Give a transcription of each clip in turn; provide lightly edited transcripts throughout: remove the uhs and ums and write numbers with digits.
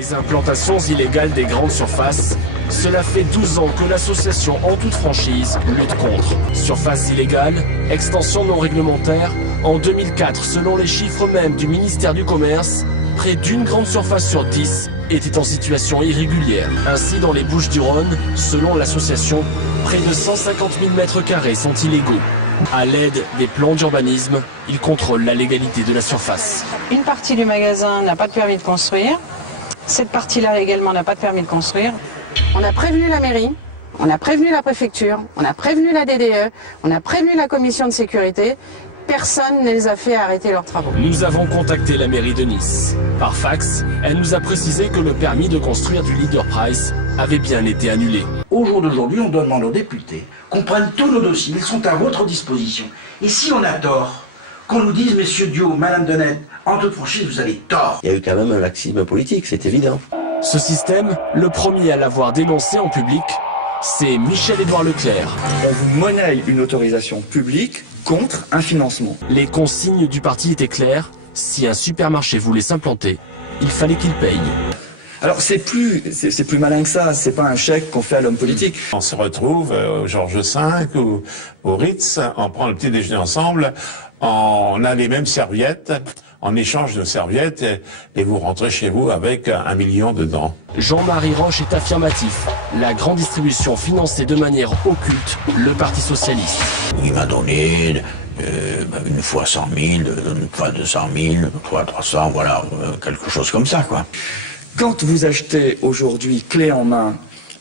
Les implantations illégales des grandes surfaces, cela fait 12 ans que l'association En Toute Franchise lutte contre. Surfaces illégales, extension non réglementaire, en 2004, selon les chiffres même du ministère du Commerce, près d'une grande surface sur 10 était en situation irrégulière. Ainsi, dans les Bouches-du-Rhône, selon l'association, près de 150 000 mètres carrés sont illégaux. À l'aide des plans d'urbanisme, ils contrôlent la légalité de la surface. Une partie du magasin n'a pas de permis de construire. Cette partie-là également n'a pas de permis de construire. On a prévenu la mairie, on a prévenu la préfecture, on a prévenu la DDE, on a prévenu la commission de sécurité. Personne ne les a fait arrêter leurs travaux. Nous avons contacté la mairie de Nice. Par fax, elle nous a précisé que le permis de construire du Leader Price avait bien été annulé. Au jour d'aujourd'hui, on doit demander aux députés qu'on prenne tous nos dossiers. Ils sont à votre disposition. Et si on a tort, qu'on nous dise, messieurs Dio, madame Denette, En Toute Franchise, vous avez tort. Il y a eu quand même un laxisme politique, c'est évident. Ce système, le premier à l'avoir dénoncé en public, c'est Michel-Édouard Leclerc. On vous monnaie une autorisation publique contre un financement. Les consignes du parti étaient claires. Si un supermarché voulait s'implanter, il fallait qu'il paye. Alors c'est plus malin que ça, c'est pas un chèque qu'on fait à l'homme politique. On se retrouve au Georges V ou au Ritz, on prend le petit déjeuner ensemble, on a les mêmes serviettes, on échange nos serviettes et vous rentrez chez vous avec 1 million dedans. Jean-Marie Roche est affirmatif. La grande distribution finançait de manière occulte le Parti Socialiste. Il m'a donné une fois 100 000, une fois 200 000, une fois 300, voilà, quelque chose comme ça, quoi. Quand vous achetez aujourd'hui clé en main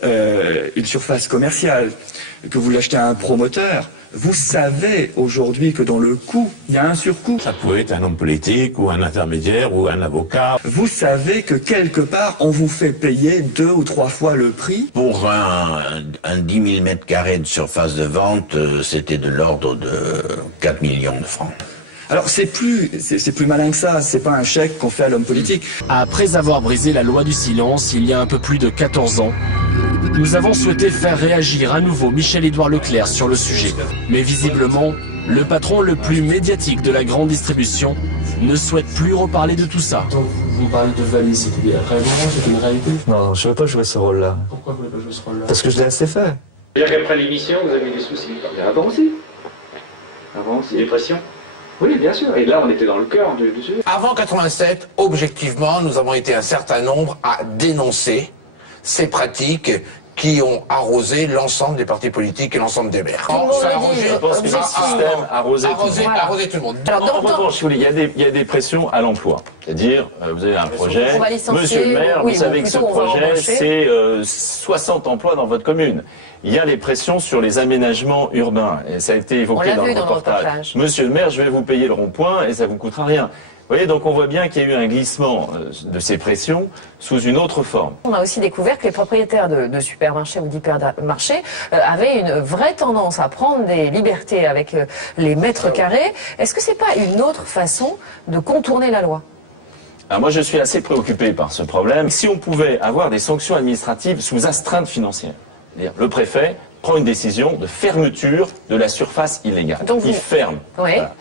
une surface commerciale, que vous l'achetez à un promoteur, vous savez aujourd'hui que dans le coût, il y a un surcoût. Ça pouvait être un homme politique ou un intermédiaire ou un avocat. Vous savez que quelque part, on vous fait payer 2 ou 3 fois le prix. Pour un 10 000 mètres carrés de surface de vente, c'était de l'ordre de 4 millions de francs. Alors c'est plus malin que ça, c'est pas un chèque qu'on fait à l'homme politique. Après avoir brisé la loi du silence il y a un peu plus de 14 ans, nous avons souhaité faire réagir à nouveau Michel-Édouard Leclerc sur le sujet. Mais visiblement, le patron le plus médiatique de la grande distribution ne souhaite plus reparler de tout ça. Donc, vous parlez de valise, c'était réellement, c'était une réalité? Non, je ne veux pas jouer ce rôle-là. Pourquoi vous ne voulez pas jouer ce rôle-là? Parce que je l'ai assez fait. C'est-à-dire qu'après l'émission, vous avez eu des soucis? Avant aussi. Avant aussi. Des pressions? Oui, bien sûr. Et là, on était dans le cœur du sujet. Avant 87, objectivement, nous avons été un certain nombre à dénoncer ces pratiques qui ont arrosé l'ensemble des partis politiques et l'ensemble des maires. Je pense que le système arrosé tout le monde. En revanche, il y a des pressions à l'emploi. C'est-à-dire, vous avez un projet, monsieur le maire, vous savez que ce projet, c'est 60 emplois dans votre commune. Il y a les pressions sur les aménagements urbains, et ça a été évoqué dans le reportage. Monsieur le maire, je vais vous payer le rond-point et ça vous coûtera rien. Vous voyez, donc on voit bien qu'il y a eu un glissement de ces pressions sous une autre forme. On a aussi découvert que les propriétaires de supermarchés ou d'hypermarchés avaient une vraie tendance à prendre des libertés avec les mètres carrés. Est-ce que c'est pas une autre façon de contourner la loi ? Alors moi, je suis assez préoccupé par ce problème. Si on pouvait avoir des sanctions administratives sous astreinte financière, c'est-à-dire le préfet prend une décision de fermeture de la surface illégale. Donc il ferme. Oui. Voilà.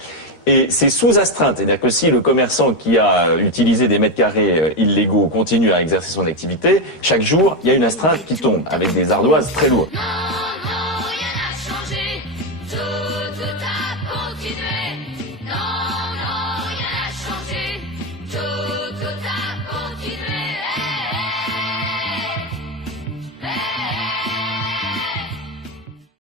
Et c'est sous astreinte, c'est-à-dire que si le commerçant qui a utilisé des mètres carrés illégaux continue à exercer son activité, chaque jour, il y a une astreinte qui tombe avec des ardoises très lourdes.